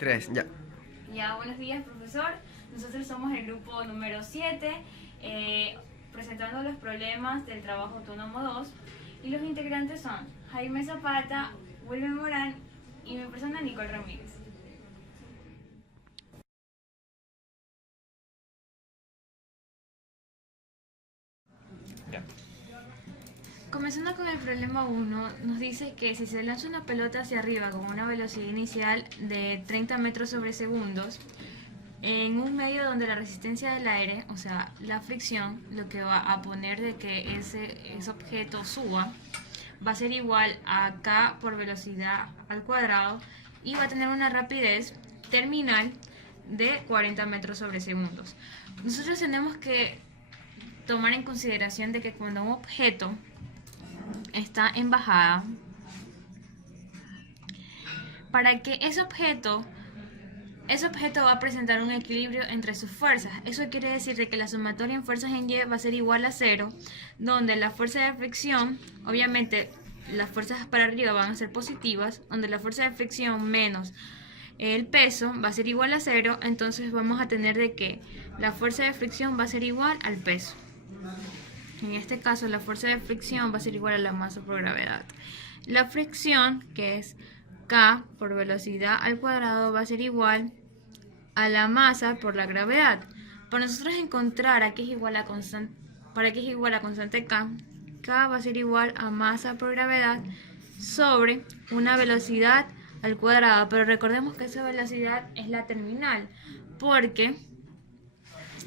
Tres, ya. Ya, buenos días, profesor. Nosotros somos el grupo número 7, presentando los problemas del trabajo autónomo 2. Y los integrantes son Jaime Zapata, Wilmer Morán y mi persona Nicole Ramírez. Ya. Comenzando con el problema 1, nos dice que si se lanza una pelota hacia arriba con una velocidad inicial de 30 metros sobre segundos, en un medio donde la resistencia del aire, o sea, la fricción, lo que va a poner de que ese objeto suba, va a ser igual a k por velocidad al cuadrado y va a tener una rapidez terminal de 40 metros sobre segundos. Nosotros tenemos que tomar en consideración de que cuando un objeto está en bajada, para que ese objeto va a presentar un equilibrio entre sus fuerzas. Eso quiere decir de que la sumatoria en fuerzas en Y va a ser igual a 0, donde la fuerza de fricción, obviamente las fuerzas para arriba van a ser positivas, donde la fuerza de fricción menos el peso va a ser igual a 0, entonces vamos a tener de que la fuerza de fricción va a ser igual al peso. En este caso la fuerza de fricción va a ser igual a la masa por gravedad. La fricción, que es K por velocidad al cuadrado, va a ser igual a la masa por la gravedad. Para nosotros encontrar a qué es igual a constante, para qué es igual a constante K, K va a ser igual a masa por gravedad sobre una velocidad al cuadrado. Pero recordemos que esa velocidad es la terminal, porque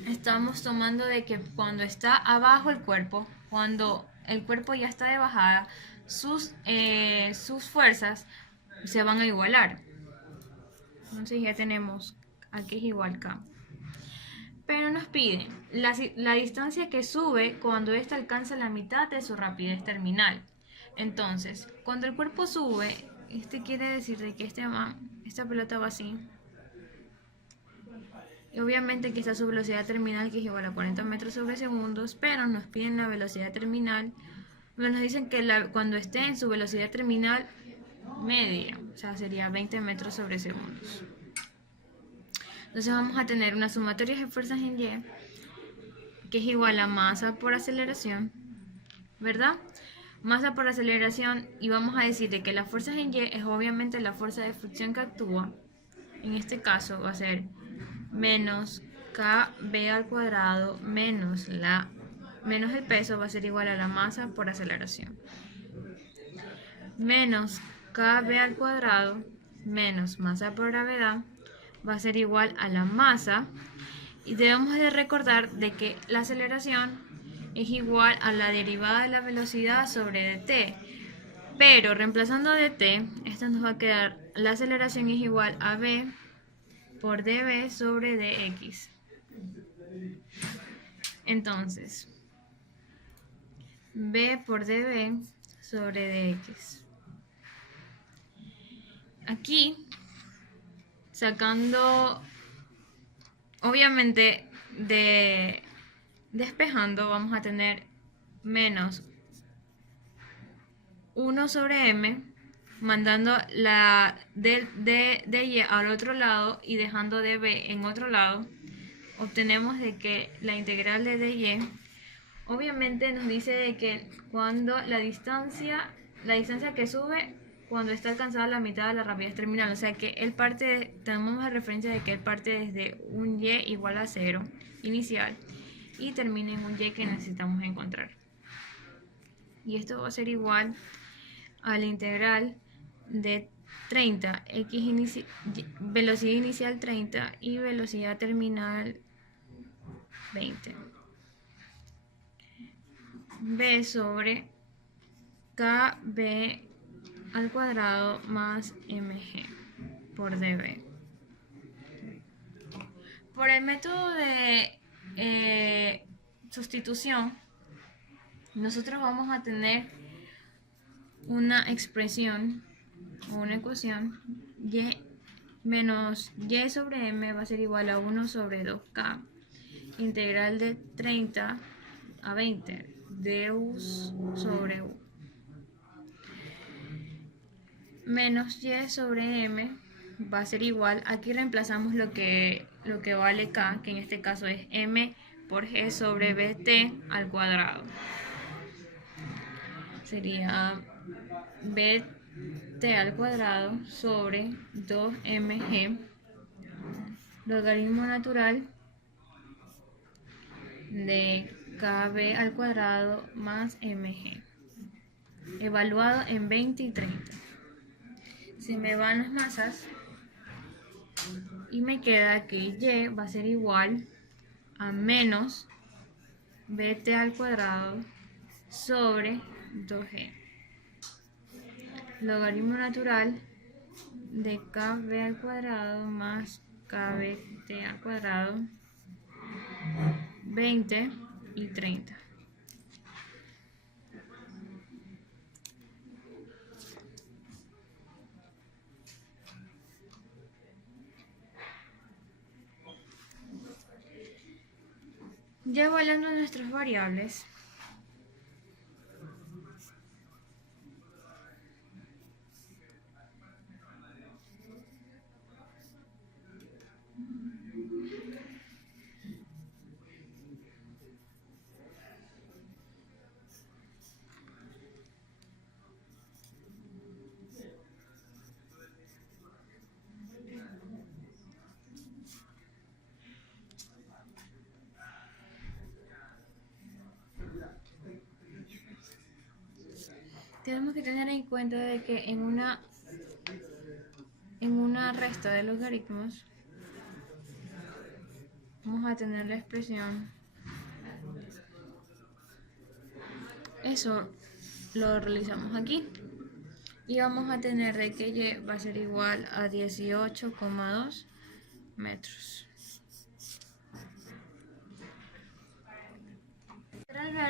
estamos tomando de que cuando está abajo el cuerpo, cuando el cuerpo ya está de bajada, sus fuerzas se van a igualar. Entonces ya tenemos a que es igual K. Pero nos piden la distancia que sube cuando ésta alcanza la mitad de su rapidez terminal. Entonces, cuando el cuerpo sube, quiere decir de que esta pelota va así. Y obviamente aquí está su velocidad terminal, que es igual a 40 metros sobre segundos, pero nos piden la velocidad terminal. Nos dicen que cuando esté en su velocidad terminal media, o sea, sería 20 metros sobre segundos. Entonces vamos a tener una sumatoria de fuerzas en Y, que es igual a masa por aceleración, ¿verdad? Masa por aceleración, y vamos a decir de que las fuerzas en Y es obviamente la fuerza de fricción que actúa. En este caso va a ser menos kb al cuadrado menos el peso, va a ser igual a la masa por aceleración. Menos kb al cuadrado menos masa por gravedad va a ser igual a la masa. Y debemos de recordar de que la aceleración es igual a la derivada de la velocidad sobre dt. Pero reemplazando dt, esto nos va a quedar, la aceleración es igual a v por dv sobre dx. Entonces, v por dv sobre dx. Aquí, sacando, obviamente, despejando, vamos a tener menos 1 sobre m, mandando la de y al otro lado y dejando dv en otro lado, obtenemos de que la integral de dy obviamente nos dice de que cuando la distancia que sube cuando está alcanzada la mitad de la rapidez terminal, o sea que él parte, tenemos la referencia de que él parte desde un y igual a 0 inicial y termina en un y que necesitamos encontrar. Y esto va a ser igual a la integral de 30, velocidad inicial 30 y velocidad terminal 20. B sobre KB al cuadrado más mg por dv. Por el método de sustitución, nosotros vamos a tener una expresión o una ecuación y menos y sobre m va a ser igual a 1 sobre 2k integral de 30 a 20 du sobre u menos y sobre m va a ser igual, aquí reemplazamos lo que vale K, que en este caso es M por G sobre BT al cuadrado. Sería BT al cuadrado sobre 2mg logaritmo natural de KB al cuadrado más mg, evaluado en 20 y 30. Se me van las masas y me queda que Y va a ser igual a menos BT al cuadrado sobre 2G. Logaritmo natural de KB al cuadrado más KBT al cuadrado, 20 y 30. Ya evaluando nuestras variables, tenemos que tener en cuenta de que en una resta de logaritmos vamos a tener la expresión, eso lo realizamos aquí, y vamos a tener de que Y va a ser igual a 18,2 metros.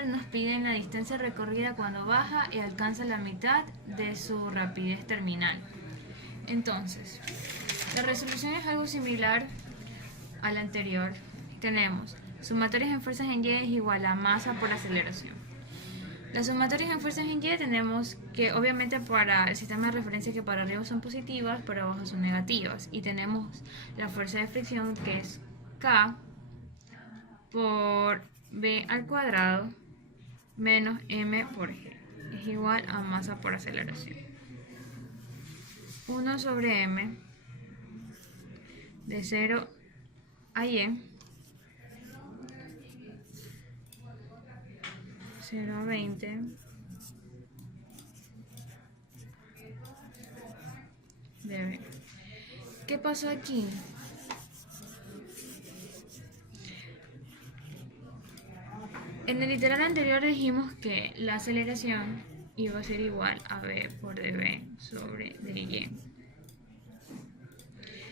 Nos piden la distancia recorrida cuando baja y alcanza la mitad de su rapidez terminal. Entonces, la resolución es algo similar a la anterior. Tenemos sumatorias en fuerzas en Y es igual a masa por aceleración. Las sumatorias en fuerzas en Y tenemos que obviamente para el sistema de referencia que para arriba son positivas, para abajo son negativas. Y tenemos la fuerza de fricción que es K por B al cuadrado menos M por G. Es igual a masa por aceleración. 1 sobre M de 0 a Y, 0 a 20, de B. ¿Qué pasó aquí? En el literal anterior dijimos que la aceleración iba a ser igual a B por dB sobre dy.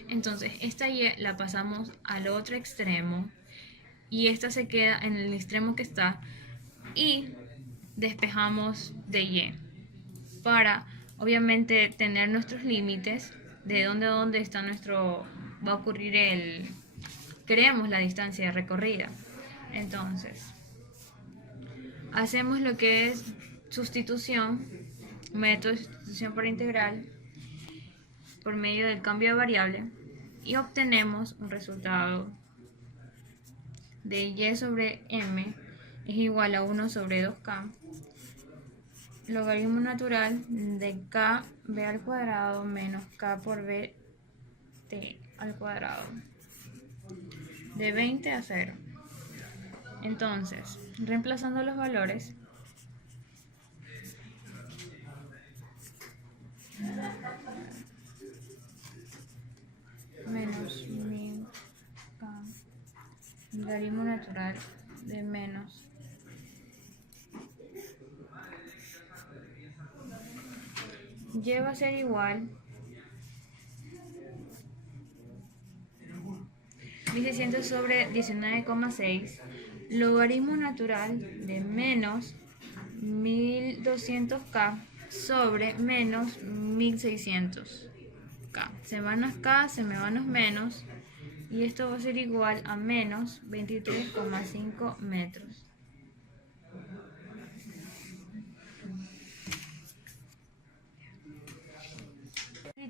Entonces, esta y la pasamos al otro extremo y esta se queda en el extremo que está y despejamos dy para, obviamente, tener nuestros límites de dónde está nuestro, va a ocurrir queremos la distancia recorrida. Entonces, hacemos lo que es sustitución, método de sustitución por integral por medio del cambio de variable y obtenemos un resultado de y sobre m es igual a 1 sobre 2k logaritmo natural de k b al cuadrado menos k por b t al cuadrado de 20 a 0. Entonces, reemplazando los valores, menos 1000k logaritmo natural de menos y va a ser igual 1600 sobre 19,6 logaritmo natural de menos 1200k sobre menos 1600k. Se van las k, se me van los menos y esto va a ser igual a menos 23,5 metros.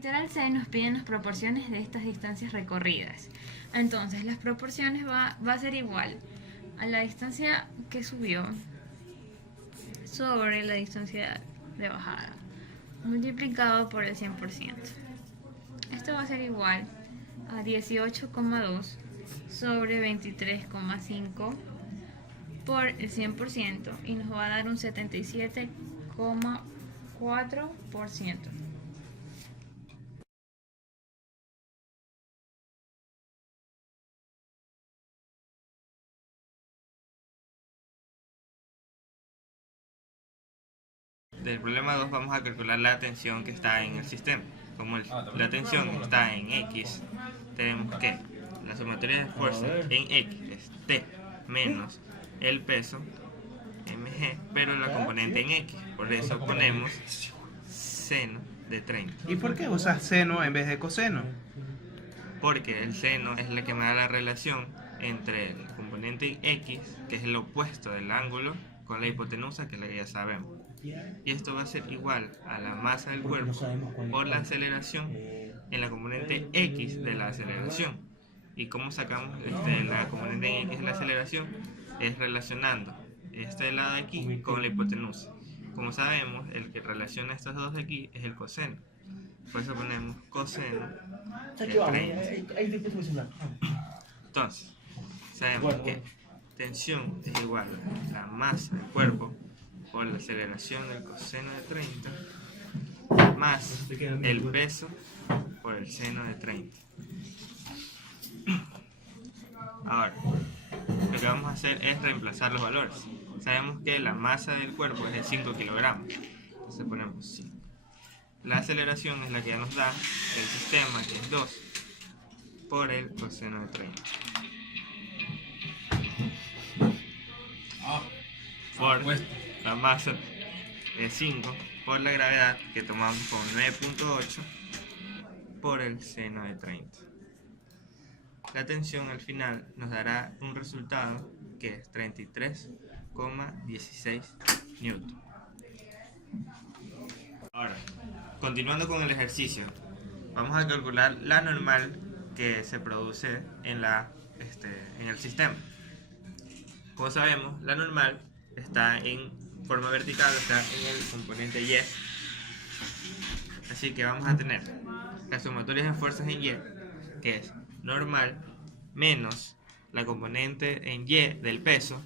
literal C nos piden las proporciones de estas distancias recorridas. Entonces, las proporciones va a ser igual a la distancia que subió sobre la distancia de bajada, multiplicado por el 100%. Esto va a ser igual a 18,2 sobre 23,5 por el 100% y nos va a dar un 77,4%. Del problema 2 vamos a calcular la tensión que está en el sistema. Como la tensión está en X, tenemos que la sumatoria de fuerzas en X es T menos el peso mg, pero la componente en X. Por eso ponemos seno de 30. ¿Y por qué usas seno en vez de coseno? Porque el seno es la que me da la relación entre el componente X, que es el opuesto del ángulo, con la hipotenusa, que es la que ya sabemos. Y esto va a ser igual a la masa del cuerpo por la aceleración en la componente X de la aceleración. ¿Y cómo sacamos la componente en X de la aceleración? Es relacionando este lado de aquí con la hipotenusa. Como sabemos, el que relaciona estos dos de aquí es el coseno. Por eso ponemos coseno de 30. Entonces, sabemos que tensión es igual a la masa del cuerpo por la aceleración del coseno de 30 más el peso por el seno de 30. Ahora, lo que vamos a hacer es reemplazar los valores. Sabemos que la masa del cuerpo es de 5 kilogramos, entonces ponemos 5. La aceleración es la que ya nos da el sistema, que es 2 por el coseno de 30. Por la masa es 5 por la gravedad, que tomamos como 9.8 por el seno de 30. La tensión al final nos dará un resultado que es 33,16 newton. Ahora, continuando con el ejercicio, vamos a calcular la normal que se produce en el sistema. Como sabemos, la normal está en forma vertical, está en el componente Y. Así que vamos a tener las sumatorias de fuerzas en Y, que es normal menos la componente en Y del peso,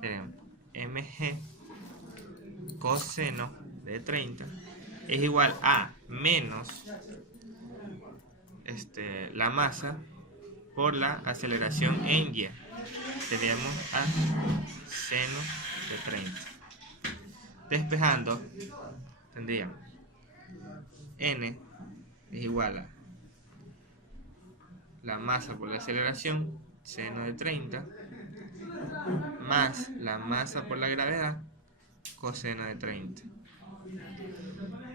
tenemos mg coseno de 30 es igual a menos la masa por la aceleración en Y. Tenemos a seno de 30. Despejando, tendríamos n es igual a la masa por la aceleración, seno de 30, más la masa por la gravedad, coseno de 30.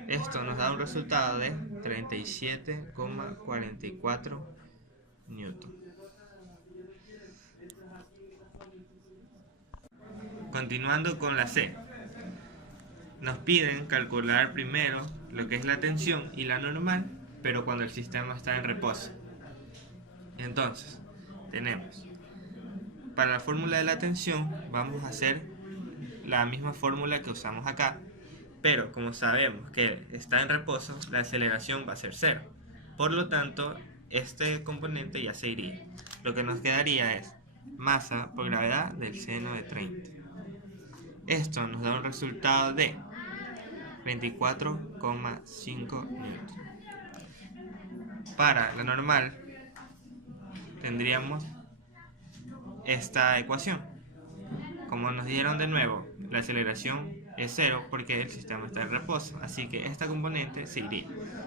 Esto nos da un resultado de 37,44 newton. Continuando con la C, nos piden calcular primero lo que es la tensión y la normal, pero cuando el sistema está en reposo. Entonces, tenemos, para la fórmula de la tensión vamos a hacer la misma fórmula que usamos acá, pero como sabemos que está en reposo, la aceleración va a ser 0. Por lo tanto, este componente ya se iría. Lo que nos quedaría es masa por gravedad del seno de 30. Esto nos da un resultado de 24,5 newton. Para la normal tendríamos esta ecuación. Como nos dijeron de nuevo, la aceleración es 0 porque el sistema está en reposo, así que esta componente se iría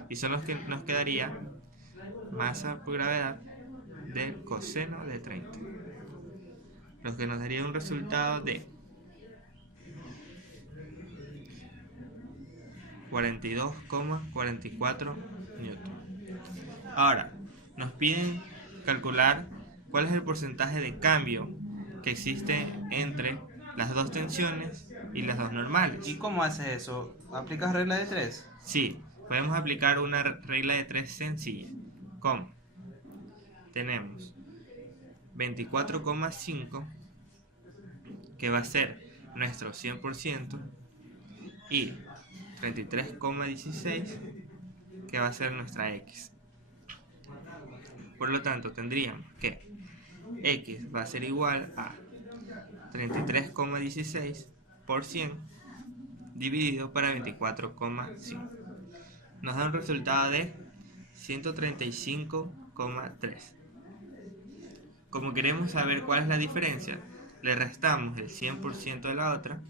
y solo nos quedaría masa por gravedad del coseno de 30, lo que nos daría un resultado de 42,44 newton. Ahora, nos piden calcular cuál es el porcentaje de cambio que existe entre las dos tensiones y las dos normales. ¿Y cómo haces eso? ¿Aplicas regla de 3? Sí, podemos aplicar una regla de 3 sencilla. ¿Cómo? Tenemos 24,5 que va a ser nuestro 100% y 33,16 que va a ser nuestra x. Por lo tanto, tendríamos que x va a ser igual a 33,16 por 100 dividido para 24,5. Nos da un resultado de 135,3. Como queremos saber cuál es la diferencia, le restamos el 100% de la otra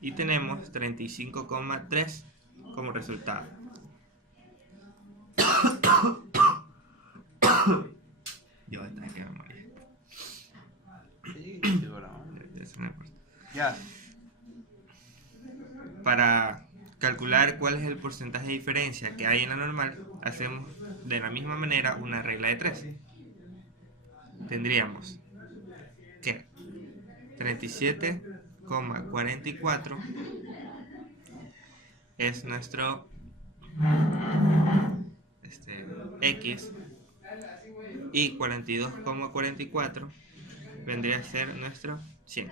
y tenemos 35,3 como resultado. Yo ataque a morir. Eso no importa. Ya. Para calcular cuál es el porcentaje de diferencia que hay en la normal, hacemos de la misma manera una regla de 3. Tendríamos que 37,44 es nuestro x y 42,44 vendría a ser nuestro 100.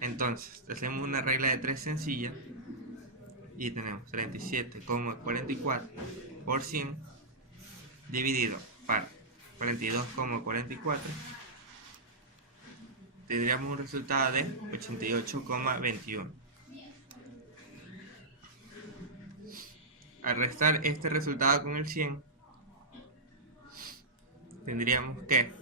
Entonces, hacemos una regla de 3 sencilla y tenemos 37,44 por 100 dividido para 42,44. Tendríamos un resultado de 88,21. Al restar este resultado con el 100, tendríamos que el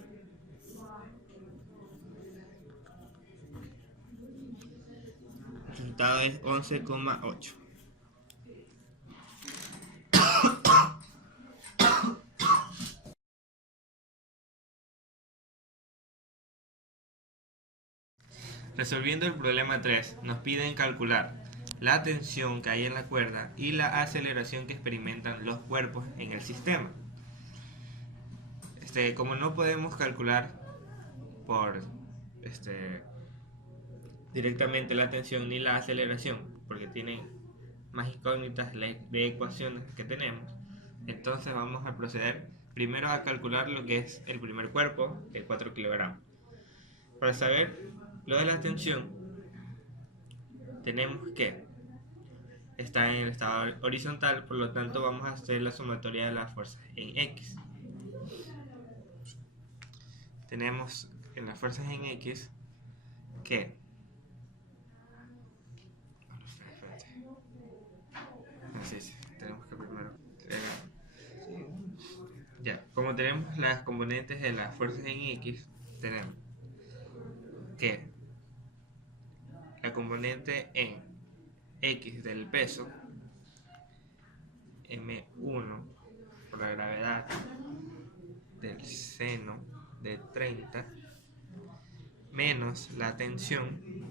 resultado es 11,8. Resolviendo el problema 3, nos piden calcular la tensión que hay en la cuerda y la aceleración que experimentan los cuerpos en el sistema. Como no podemos calcular por directamente la tensión ni la aceleración, porque tienen más incógnitas de ecuaciones que tenemos, entonces vamos a proceder primero a calcular lo que es el primer cuerpo, el 4 kilogramos. Para saber lo de la tensión, tenemos que está en el estado horizontal, por lo tanto vamos a hacer la sumatoria de las fuerzas en X. Tenemos en las fuerzas en X que tenemos que primero como tenemos las componentes de las fuerzas en X, tenemos que la componente en X del peso, M1 por la gravedad del seno de 30 menos la tensión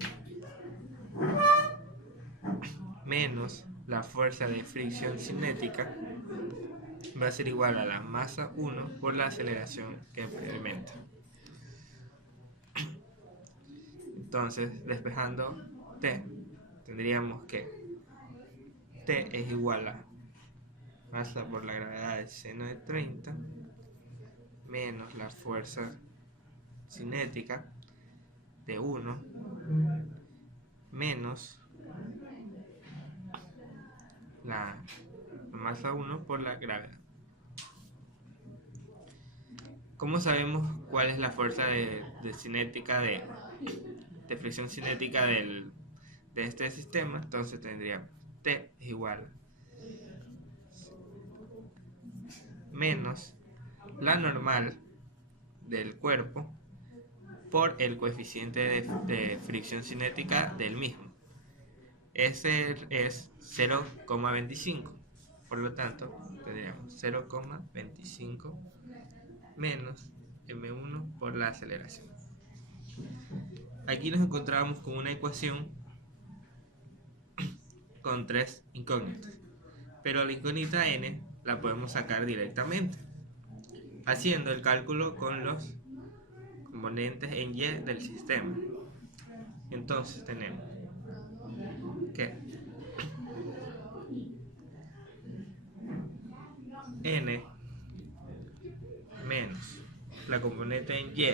menos la fuerza de fricción cinética va a ser igual a la masa 1 por la aceleración que experimenta. Entonces, despejando T, tendríamos que T es igual a masa por la gravedad del seno de 30 menos la fuerza cinética de 1 menos la masa 1 por la gravedad. ¿Cómo sabemos cuál es la fuerza de cinética de fricción cinética de este sistema? Entonces tendríamos T es igual menos la normal del cuerpo por el coeficiente de fricción cinética del mismo. Ese es 0,25. Por lo tanto, tendríamos 0,25 menos M1 por la aceleración. Aquí nos encontramos con una ecuación con 3 incógnitas, pero la incógnita n la podemos sacar directamente haciendo el cálculo con los componentes en y del sistema. Entonces tenemos que n menos la componente en y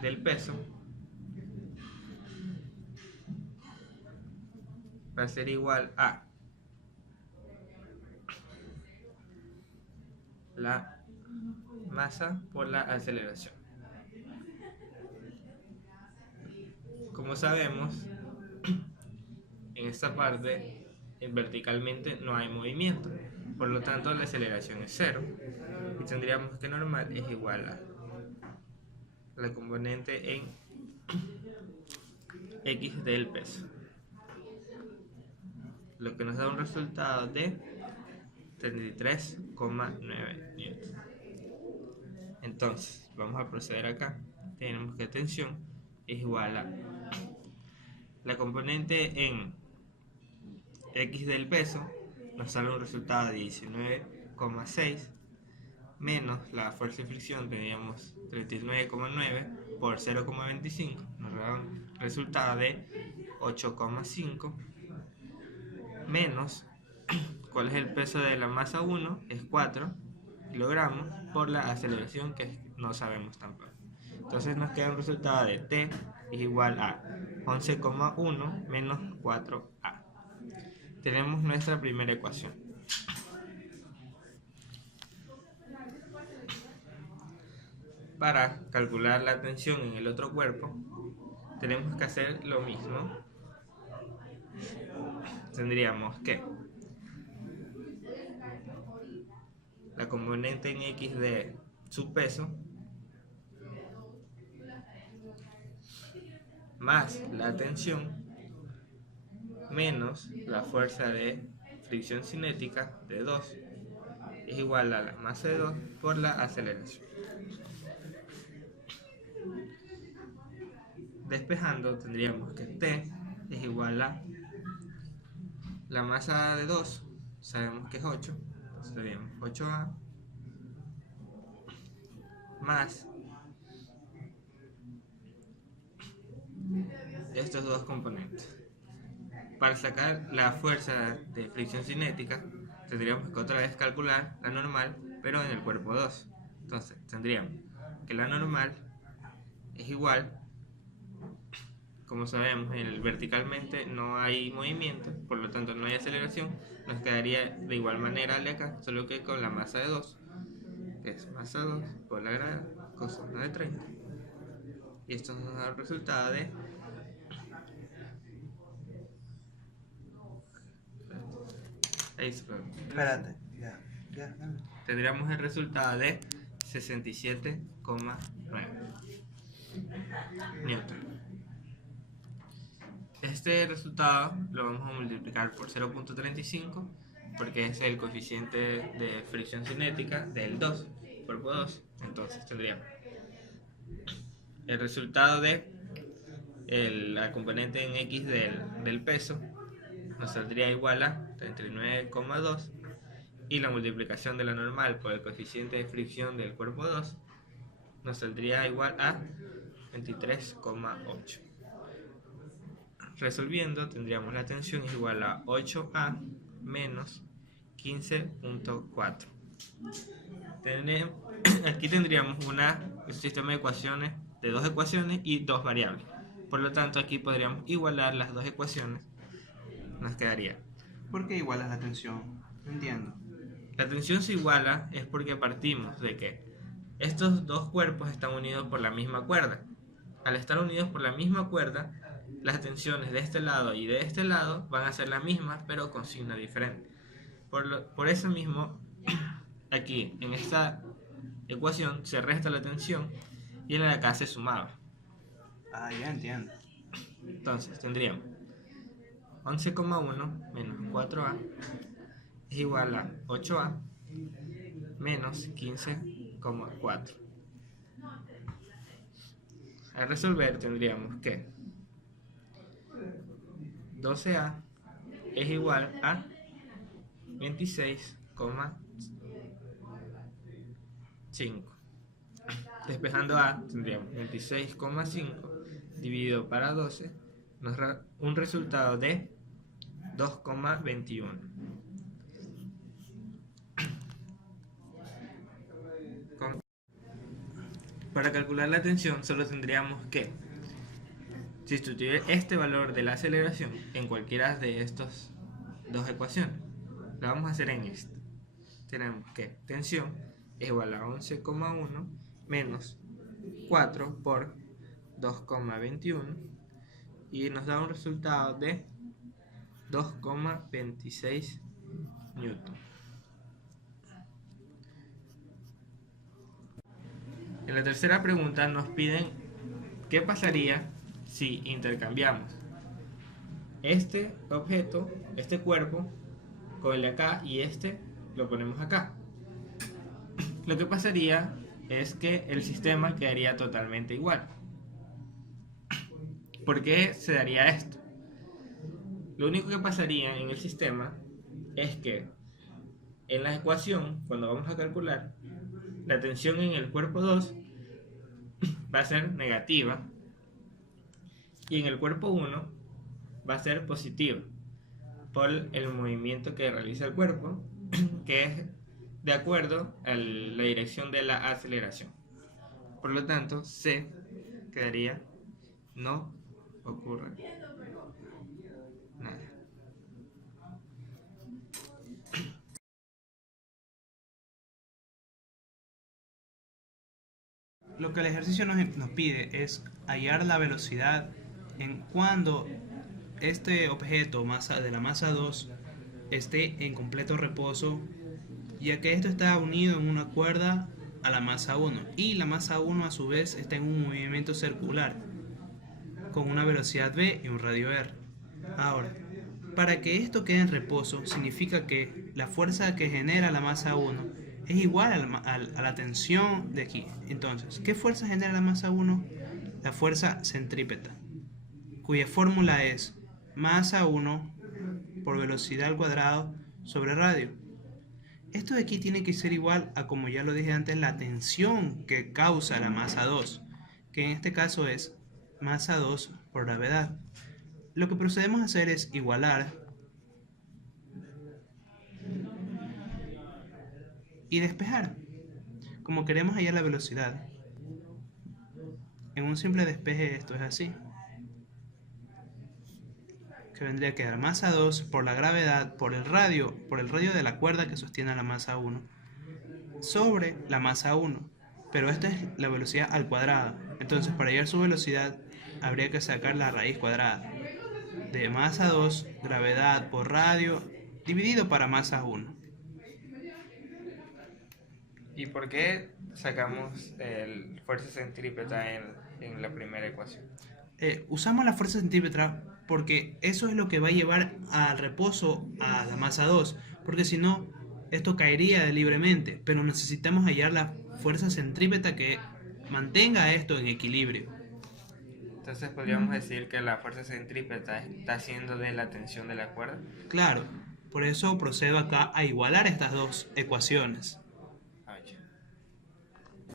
del peso va a ser igual a la masa por la aceleración. Como sabemos, en esta parte verticalmente no hay movimiento, por lo tanto la aceleración es 0 y tendríamos que normal es igual a la componente en x del peso, lo que nos da un resultado de 33,9 newtons. Entonces vamos a proceder acá. Tenemos que tensión es igual a la componente en x del peso, nos sale un resultado de 19,6 menos la fuerza de fricción, teníamos 39,9 por 0,25, nos da un resultado de 8,5 menos, ¿cuál es el peso de la masa 1? Es 4 kilogramos por la aceleración que no sabemos tampoco. Entonces nos queda un resultado de T es igual a 11,1 menos 4A. Tenemos nuestra primera ecuación. Para calcular la tensión en el otro cuerpo, tenemos que hacer lo mismo. Tendríamos que la componente en x de su peso más la tensión menos la fuerza de fricción cinética de 2 es igual a la masa de 2 por la aceleración. Despejando tendríamos que T es igual a la masa de 2, sabemos que es 8, entonces tendríamos 8A más estos dos componentes. Para sacar la fuerza de fricción cinética tendríamos que otra vez calcular la normal, pero en el cuerpo 2. Entonces tendríamos que la normal es igual, como sabemos, verticalmente no hay movimiento, por lo tanto no hay aceleración, nos quedaría de igual manera de acá, solo que con la masa de 2, que es masa 2 por la grada coseno de 30. Y esto nos da el resultado de Espérate, ya. tendríamos el resultado de 67,9 newton. Este resultado lo vamos a multiplicar por 0.35 porque es el coeficiente de fricción cinética del 2, cuerpo 2. Entonces tendríamos el resultado de la componente en x del peso nos saldría igual a 39,2 y la multiplicación de la normal por el coeficiente de fricción del cuerpo 2 nos saldría igual a 23,8. Resolviendo tendríamos la tensión es igual a 8A menos 15,4. Aquí tendríamos un sistema de ecuaciones de dos ecuaciones y dos variables. Por lo tanto aquí podríamos igualar las dos ecuaciones. Nos quedaría. ¿Por qué igualas la tensión? No entiendo. La tensión se iguala es porque partimos de que estos dos cuerpos están unidos por la misma cuerda. Al estar unidos por la misma cuerda, las tensiones de este lado y de este lado van a ser las mismas, pero con signo diferente. Por eso mismo, aquí en esta ecuación se resta la tensión y en la de acá se sumaba. Ah, ya entiendo. Entonces tendríamos 11,1 menos 4A es igual a 8A menos 15,4. Al resolver tendríamos que 12A es igual a 26,5. Despejando A tendríamos 26,5 dividido para 12 nos da un resultado de 2,21. Para calcular la tensión solo tendríamos que sustituir este valor de la aceleración en cualquiera de estas dos ecuaciones. Lo vamos a hacer en esta. Tenemos que tensión es igual a 11,1 menos 4 por 2,21 y nos da un resultado de 2,26 newton. En la tercera pregunta nos piden qué pasaría si intercambiamos este objeto, este cuerpo, con el de acá y este lo ponemos acá. Lo que pasaría es que el sistema quedaría totalmente igual. ¿Por qué se daría esto? Lo único que pasaría en el sistema es que en la ecuación, cuando vamos a calcular, la tensión en el cuerpo 2 va a ser negativa y en el cuerpo 1 va a ser positiva por el movimiento que realiza el cuerpo, que es de acuerdo a la dirección de la aceleración. Por lo tanto, C quedaría no ocurre nada. Lo que el ejercicio nos pide es hallar la velocidad en cuando este objeto de la masa 2 esté en completo reposo, ya que esto está unido en una cuerda a la masa 1 y la masa 1 a su vez está en un movimiento circular con una velocidad v y un radio r. Ahora, para que esto quede en reposo significa que la fuerza que genera la masa 1 es igual a la tensión de aquí. Entonces, ¿qué fuerza genera la masa 1? La fuerza centrípeta, cuya fórmula es masa 1 por velocidad al cuadrado sobre radio. Esto de aquí tiene que ser igual a, como ya lo dije antes, la tensión que causa la masa 2, que en este caso es masa 2 por gravedad. Lo que procedemos a hacer es igualar y despejar. Como queremos hallar la velocidad, en un simple despeje esto es así, que vendría que dar masa 2 por la gravedad por el radio de la cuerda que sostiene a la masa 1 sobre la masa 1, pero esta es la velocidad al cuadrado. Entonces, para hallar su velocidad habría que sacar la raíz cuadrada de masa 2 gravedad por radio dividido para masa 1. ¿Y por qué sacamos el fuerza centrípeta en la primera ecuación? Usamos la fuerza centrípeta porque eso es lo que va a llevar al reposo a la masa 2, porque si no, esto caería libremente, pero necesitamos hallar la fuerza centrípeta que mantenga esto en equilibrio. Entonces podríamos decir que la fuerza centrípeta está haciendo de la tensión de la cuerda. Claro, por eso procedo acá a igualar estas dos ecuaciones.